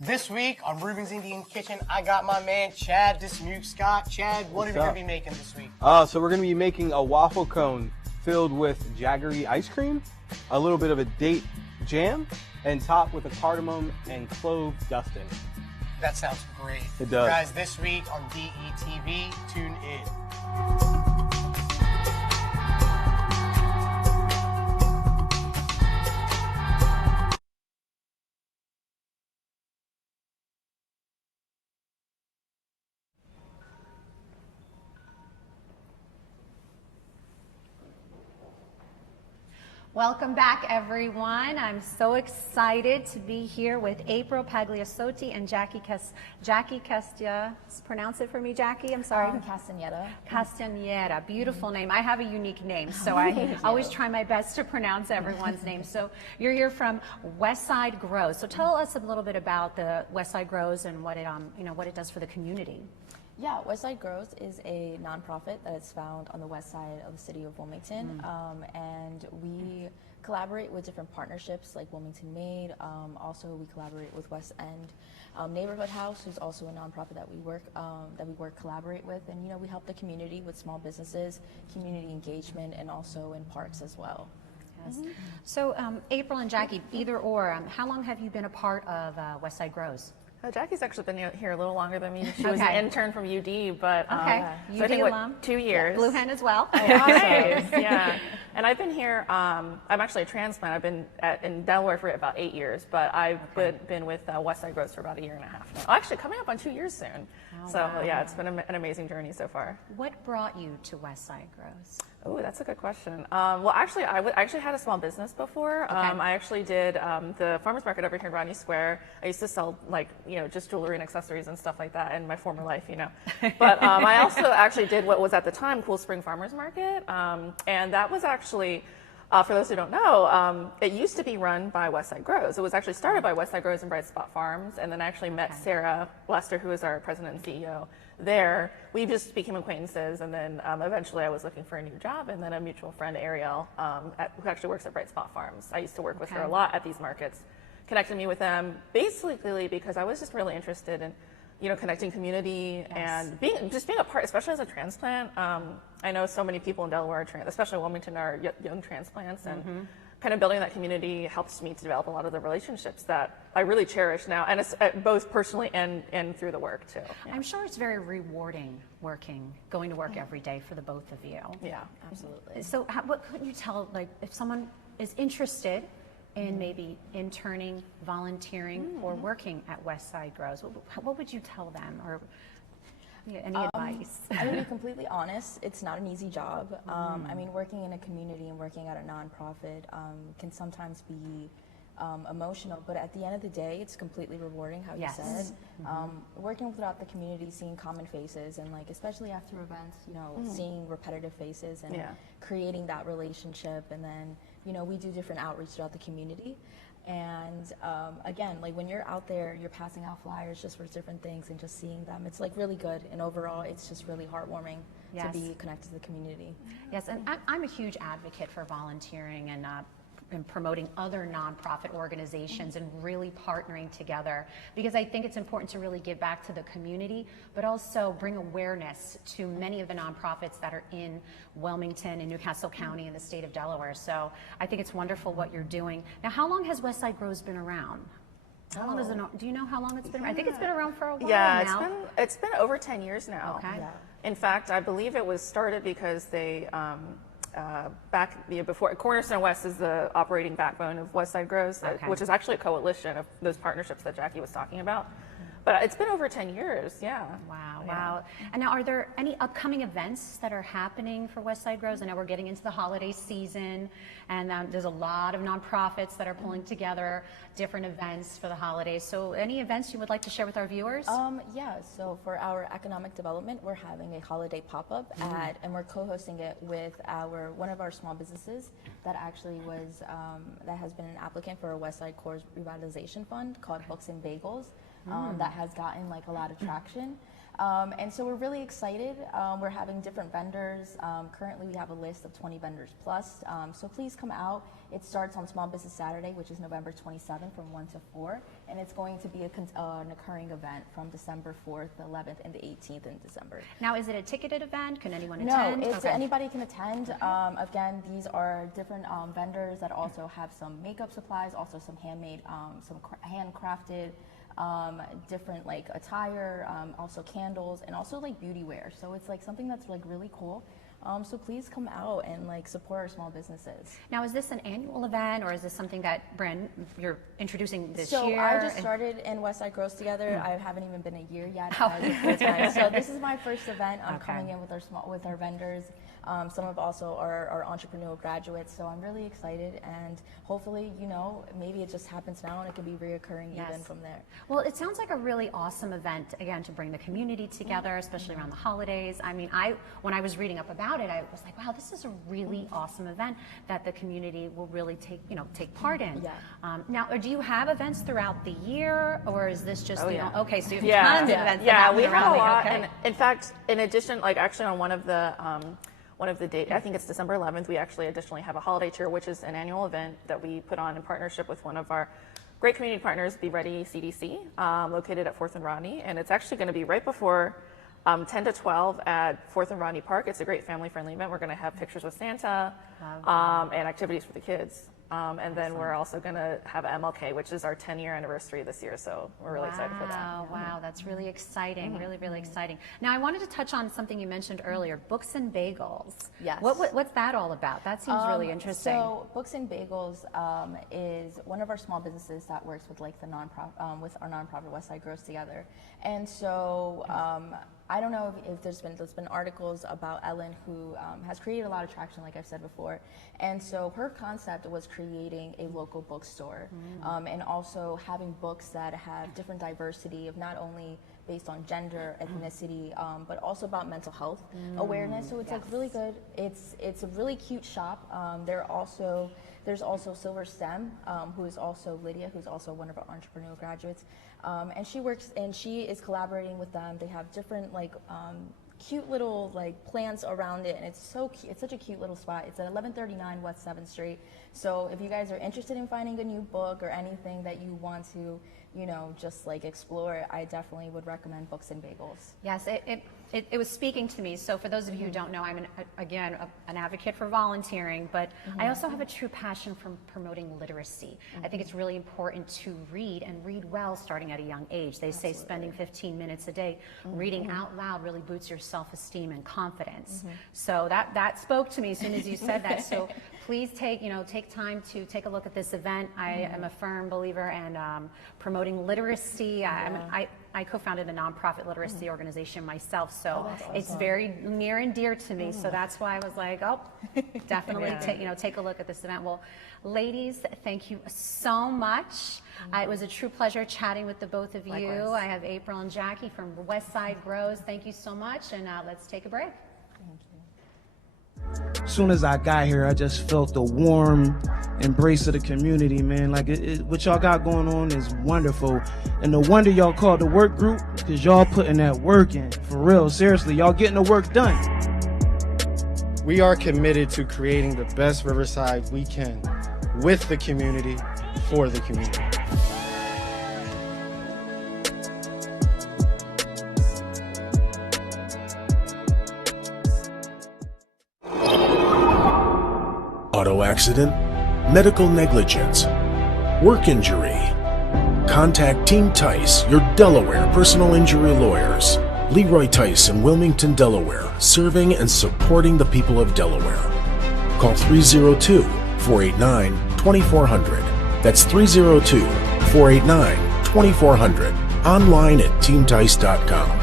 This week on Ruben's Indian Kitchen, I got my man Chad Dismuke Scott. Chad, what are we going to be making this week? So we're going to be making a waffle cone filled with jaggery ice cream, a little bit of a date jam, and topped with a cardamom and clove dusting. That sounds great. It does. Guys, this week on DETV, tune in. Welcome back, everyone. I'm so excited to be here with April Pagliassotti and Jackie Castaneda. Pronounce it for me, Jackie. I'm sorry. Castaneda. Castaneda. Beautiful name. I have a unique name, so I always try my best to pronounce everyone's name. So you're here from Westside Grows. So tell us a little bit about the Westside Grows and what it what it does for the community. Yeah, Westside Grows is a nonprofit that is found on the west side of the city of Wilmington, and we collaborate with different partnerships like Wilmington Made. Also, we collaborate with West End Neighborhood House, who's also a nonprofit that we collaborate with, and we help the community with small businesses, community engagement, and also in parks as well. Yes. So April and Jackie, either or, how long have you been a part of Westside Grows? Jackie's actually been here a little longer than me. She was an intern from UD, but so I think alum. 2 years. Yeah, Blue Hen as well. Nice. Yeah. And I've been here. I'm actually a transplant. I've been in Delaware for about 8 years, but I've been with Westside Grows for about 1.5 years now. Actually, coming up on 2 years soon. Yeah, it's been an amazing journey so far. What brought you to Westside Grows? Oh, that's a good question. Well, actually, I actually had a small business before. I actually did the farmers market over here in Rodney Square. I used to sell just jewelry and accessories and stuff like that in my former life, But I also actually did what was at the time Cool Spring Farmers Market, and that was actually. For those who don't know, it used to be run by Westside Grows. It was actually started by Westside Grows and Bright Spot Farms, and then I actually met Sarah Lester, who is our president and CEO there. We just became acquaintances, and then eventually I was looking for a new job, and then a mutual friend, Ariel, who actually works at Bright Spot Farms. I used to work with her a lot at these markets, connected me with them basically because I was just really interested in connecting community and being a part, especially as a transplant. I know so many people in Delaware, especially Wilmington, are young transplants, and kind of building that community helps me to develop a lot of the relationships that I really cherish now, and it's both personally and through the work too. Yeah. I'm sure it's very rewarding going to work every day for the both of you. Yeah, absolutely. So what could you tell, if someone is interested in maybe interning, volunteering, or working at Westside Grows, what would you tell them, or any advice? I'm going to be completely honest, it's not an easy job. I mean, working in a community and working at a nonprofit can sometimes be emotional, but at the end of the day, it's completely rewarding, how you said. Working throughout the community, seeing common faces, and especially after events, seeing repetitive faces and creating that relationship, and then we do different outreach throughout the community. And again, when you're out there, you're passing out flyers just for different things and just seeing them. It's really good, and overall, it's just really heartwarming to be connected to the community. Yes, and I'm a huge advocate for volunteering and promoting other nonprofit organizations and really partnering together, because I think it's important to really give back to the community, but also bring awareness to many of the nonprofits that are in Wilmington and Newcastle County in the state of Delaware. So I think it's wonderful what you're doing. Now, how long has Westside Grows been around? How long is it? Do you know how long it's been around? I think it's been around for a while now. It's been over 10 years now. Okay. Yeah. In fact, I believe it was started because they before Cornerstone West is the operating backbone of Westside Grows, which is actually a coalition of those partnerships that Jackie was talking about. But it's been over 10 years, yeah. Wow, wow. And now, are there any upcoming events that are happening for Westside Grows? I know we're getting into the holiday season, and there's a lot of nonprofits that are pulling together different events for the holidays. So any events you would like to share with our viewers? Yeah, so for our economic development, we're having a holiday pop-up and we're co-hosting it with one of our small businesses that actually was, that has been an applicant for a Westside Core's Revitalization Fund called Books and Bagels. That has gotten a lot of traction. And so we're really excited. We're having different vendors. Currently we have a list of 20 vendors plus. So please come out. It starts on Small Business Saturday, which is November 27th from 1 to 4. And it's going to be an occurring event from December 4th, the 11th, and the 18th in December. Now, is it a ticketed event? Can anyone attend? No, anybody can attend. Again, these are different vendors that also have some makeup supplies, also some handmade, some handcrafted different attire, also candles, and also beauty wear. So it's something that's really cool. So please come out and support our small businesses. Now, is this an annual event, or is this something that you're introducing this year? So I just started in Westside Grows together. I haven't even been a year yet. So this is my first event. I'm coming in with our vendors. Some of also our entrepreneurial graduates. So I'm really excited, and hopefully, maybe it just happens now and it can be reoccurring even from there. Well, it sounds like a really awesome event, again, to bring the community together, especially around the holidays. I mean, when I was reading up about it, I was like, wow, this is a really awesome event that the community will really take part in. Yeah. Now, do you have events throughout the year, or is this just okay? So you have tons of events. Yeah, we have a lot. And in fact, in addition, actually on one of the dates, I think it's December 11th, we actually additionally have a holiday tour, which is an annual event that we put on in partnership with one of our great community partners, Be Ready CDC, located at 4th and Rodney. And it's actually going to be right before 10 to 12 at 4th and Rodney Park. It's a great family-friendly event. We're going to have pictures with Santa and activities for the kids. And then we're also going to have MLK, which is our 10-year anniversary this year. So we're really excited for that. Wow, that's really exciting. Really, really exciting. Now, I wanted to touch on something you mentioned earlier, Books and Bagels. Yes. What's that all about? That seems really interesting. So Books and Bagels is one of our small businesses that works with like the with our nonprofit Westside Grows Together. And so I don't know if there's been articles about Ellen, who has created a lot of traction, like I've said before. And so her concept was creating a local bookstore, and also having books that have different diversity of not only based on gender, ethnicity, but also about mental health awareness. So it's like really good. It's a really cute shop. There's also Silver Stem, who is also Lydia, who's also one of our entrepreneurial graduates. And she is collaborating with them. They have different like cute little like plants around it, and it's so cute. It's such a cute little spot. It's at 1139 West 7th Street. So if you guys are interested in finding a new book or anything that you want to, just like explore, I definitely would recommend Books and Bagels. Yes, it was speaking to me. So for those of you who don't know, I'm an advocate for volunteering, but I also have a true passion for promoting literacy. I think it's really important to read and read well starting at a young age. They say spending 15 minutes a day reading out loud really boosts your self-esteem and confidence. So that spoke to me as soon as you said that. So please take time to take a look at this event. I am a firm believer in promoting literacy. I co-founded a nonprofit literacy organization myself, so it's very near and dear to me. So that's why I was like, definitely take a look at this event. Well, ladies, thank you so much. It was a true pleasure chatting with the both of you. Likewise. I have April and Jackie from Westside Grows. Thank you so much, and let's take a break. As soon as I got here, I just felt the warm embrace of the community, man. Like, what y'all got going on is wonderful. And no wonder y'all called the work group, because y'all putting that work in. For real, seriously, y'all getting the work done. We are committed to creating the best Riverside we can with the community, for the community. Auto accident, medical negligence, work injury. Contact Team Tice, your Delaware personal injury lawyers. Leroy Tice in Wilmington, Delaware, serving and supporting the people of Delaware. Call 302-489-2400. That's 302-489-2400. Online at teamtice.com.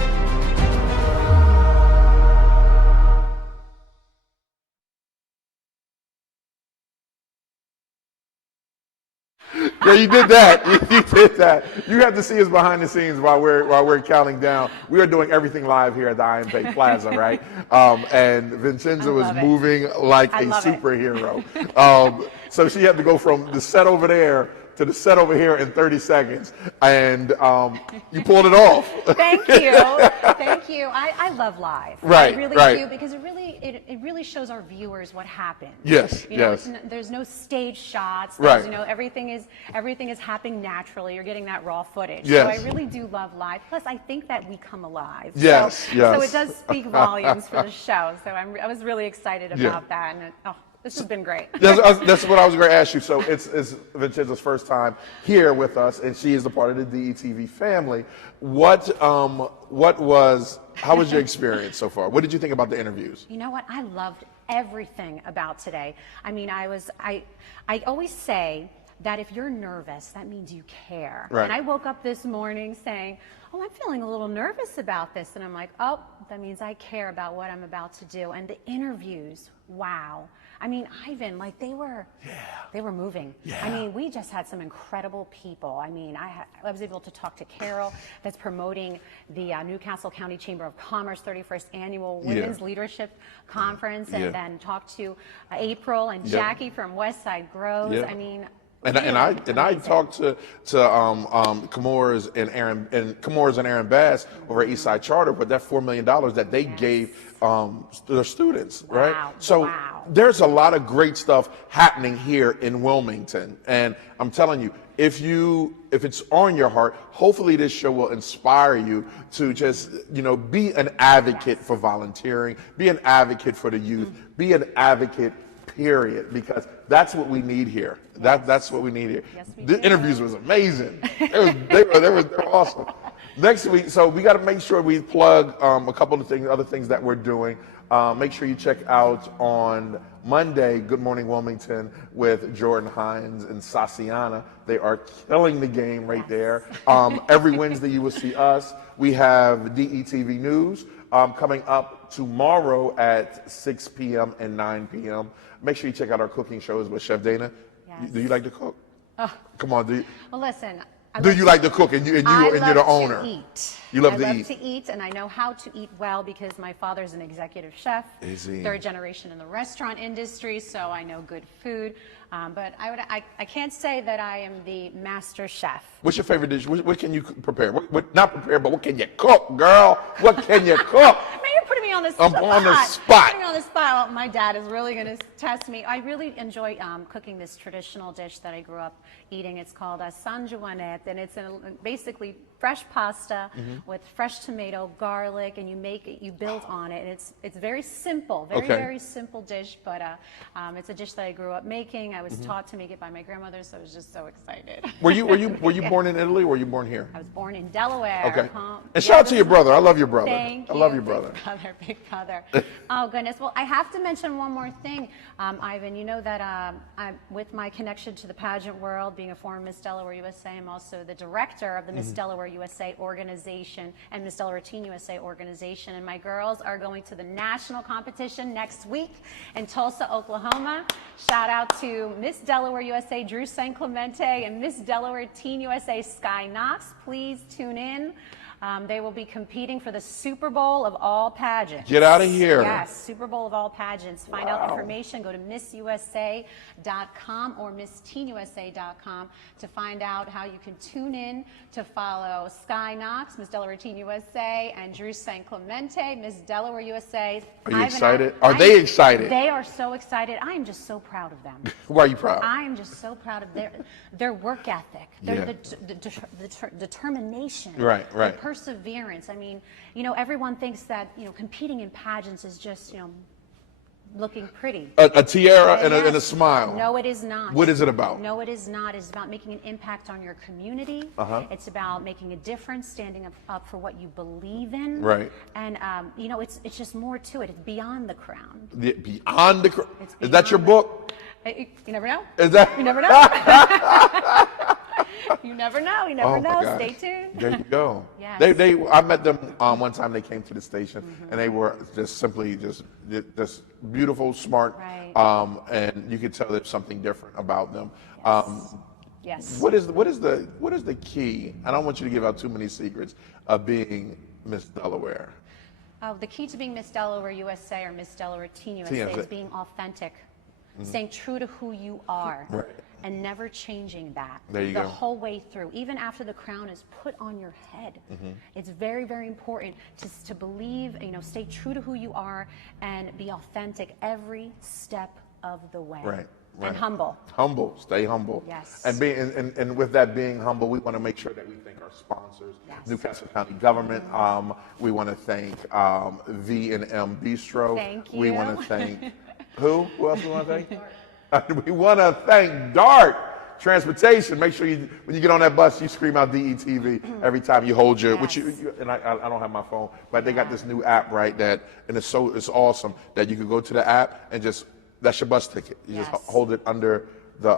Yeah, you did that. You did that. You have to see us behind the scenes while we're counting down. We are doing everything live here at the IMP Plaza, right? And Vincenza was moving like a superhero. So she had to go from the set over there to the set over here in 30 seconds, and you pulled it off. Thank you, thank you. I love live. Right, I really right. do, because it really shows our viewers what happened. Yes, yes. There's no stage shots. Right. Everything is happening naturally. You're getting that raw footage. Yes. So I really do love live. Plus, I think that we come alive. Yes, yes. So it does speak volumes for the show. So I was really excited about that, and this has been great. That's what I was going to ask you. So it's Vincenza's first time here with us, and she is a part of the DETV family. How was your experience so far? What did you think about the interviews? You know what? I loved everything about today. I mean, I always say that if you're nervous, that means you care. Right. And I woke up this morning saying, oh, I'm feeling a little nervous about this. And I'm like, oh, that means I care about what I'm about to do. And the interviews, wow. I mean, Ivan, like they were moving. Yeah. I mean, we just had some incredible people. I mean, I was able to talk to Carol, that's promoting the Newcastle County Chamber of Commerce 31st Annual Women's Leadership Conference, and then talk to April and Jackie from Westside Grows. Yeah. I mean, And I talked to Chemours and Aaron Bass over at Eastside Charter, but that $4 million that they gave their students, right? So there's a lot of great stuff happening here in Wilmington, and I'm telling you, if it's on your heart, hopefully this show will inspire you to just be an advocate for volunteering, be an advocate for the youth, be an advocate period, because that's what we need here. That's what we need here. Yes, The interviews was amazing. They were awesome. Next week, so we got to make sure we plug a couple of things, other things that we're doing. Make sure you check out on Monday, Good Morning Wilmington with Jordan Hines and Sasiana. They are killing the game right there. Every Wednesday you will see us. We have DETV News coming up tomorrow at 6 p.m. and 9 p.m. Make sure you check out our cooking shows with Chef Dana. Yes. Do you like to cook? Oh. Come on, do you? Well, listen. Do you like to cook, and you're the owner? I love to eat. You love I to love eat. to eat, and I know how to eat well because my father's an executive chef. Is he? Third generation in the restaurant industry, so I know good food. But I can't say that I am the master chef. What's your favorite dish? What can you prepare? Not prepare, but what can you cook, girl? What can you cook? Man, you're putting me on the I'm spot. on the spot. Putting me on the spot. My dad is really going to test me. I really enjoy cooking this traditional dish that I grew up eating. It's called San Juanette, and it's basically fresh pasta with fresh tomato, garlic, and you build on it. And it's very simple, very simple dish, but it's a dish that I grew up making. I was taught to make it by my grandmother, so I was just so excited. Were you born in Italy, or were you born here? I was born in Delaware. Okay. And shout out to your brother. I love your brother. Thank you. I love your brother. Big brother. Oh goodness. Well, I have to mention one more thing, Ivan. You know that with my connection to the pageant world, being a former Miss Delaware USA, I'm also the director of the Miss Delaware USA organization and Miss Delaware Teen USA organization. And my girls are going to the national competition next week in Tulsa, Oklahoma. Shout out to Miss Delaware USA Drew St. Clemente and Miss Delaware Teen USA Sky Knox. Please tune in. They will be competing for the Super Bowl of all pageants. Get out of here. Yes, Super Bowl of all pageants. Find out information. Go to MissUSA.com or MissTeenUSA.com to find out how you can tune in to follow Sky Knox, Miss Delaware Teen USA, and Drew St. Clemente, Miss Delaware USA. Are you excited? Are they excited? They are so excited. I am just so proud of them. Why are you proud? I am just so proud of their work ethic, the determination, right. the perseverance. I mean, everyone thinks that competing in pageants is just looking pretty. A tiara and a smile. No, it is not. What is it about? No, it is not. It's about making an impact on your community. It's about making a difference, standing up for what you believe in. Right. And it's just more to it. It's beyond the crown. Beyond the crown. Is that your book? You never know. Is that? You never know. You never know. You never know. Stay tuned. There you go. Yes. I met them one time. They came to the station, and they were just simply just beautiful, smart, and you could tell there's something different about them. Yes. What is the key? I don't want you to give out too many secrets of being Miss Delaware. The key to being Miss Delaware USA or Miss Delaware Teen USA is being authentic, staying true to who you are. Right. And never changing that the whole way through, even after the crown is put on your head. It's very, very important to believe, stay true to who you are and be authentic every step of the way. Right. And humble. Stay humble. Yes. And with that being humble, we want to make sure that we thank our sponsors, Newcastle County Government. We want to thank V&M Bistro. Thank you. We want to thank who? Who else we want to thank? We want to thank DART Transportation. Make sure when you get on that bus, you scream out DETV every time you hold your. Which and I don't have my phone, but they got this new app, right? And it's awesome that you can go to the app and that's your bus ticket. You just hold it under the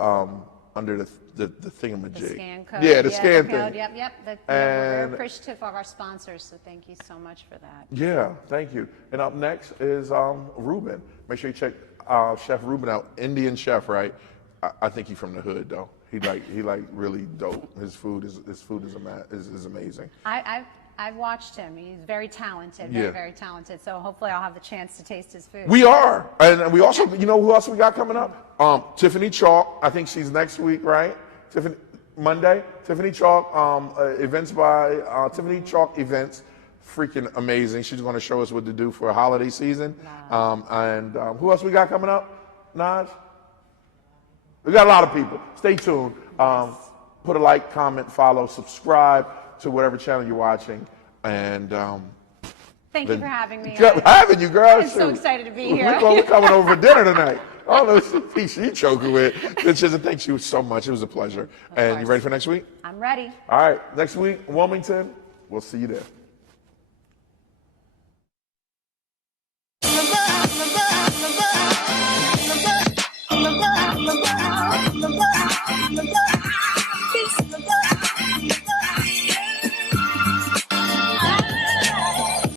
thingamajig. The scan code. Yeah, the scan thing. Code. Yep. We're very appreciative of our sponsors, so thank you so much for that. Yeah, thank you. And up next is Ruben. Make sure you check Chef Ruben out, Indian chef, right? I think he's from the hood though. He really dope. His food is amazing. I've watched him. He's very talented, very talented. So hopefully I'll have the chance to taste his food. We are, and we also, who else we got coming up? Tiffany Chalk. I think she's next week, right? Monday. Tiffany Chalk. Events by Tiffany Chalk Events. Freaking amazing. She's going to show us what to do for a holiday season. And who else we got coming up, Naj? We got a lot of people. Stay tuned. Put a like, comment, follow, subscribe to whatever channel you're watching. And thank you for having me. Having you, girl. I'm so excited to be here. We're coming over for dinner tonight. I don't know what she choking with. Vincenza, thank you so much. It was a pleasure. And you ready for next week? I'm ready. All right, next week, Wilmington. We'll see you there.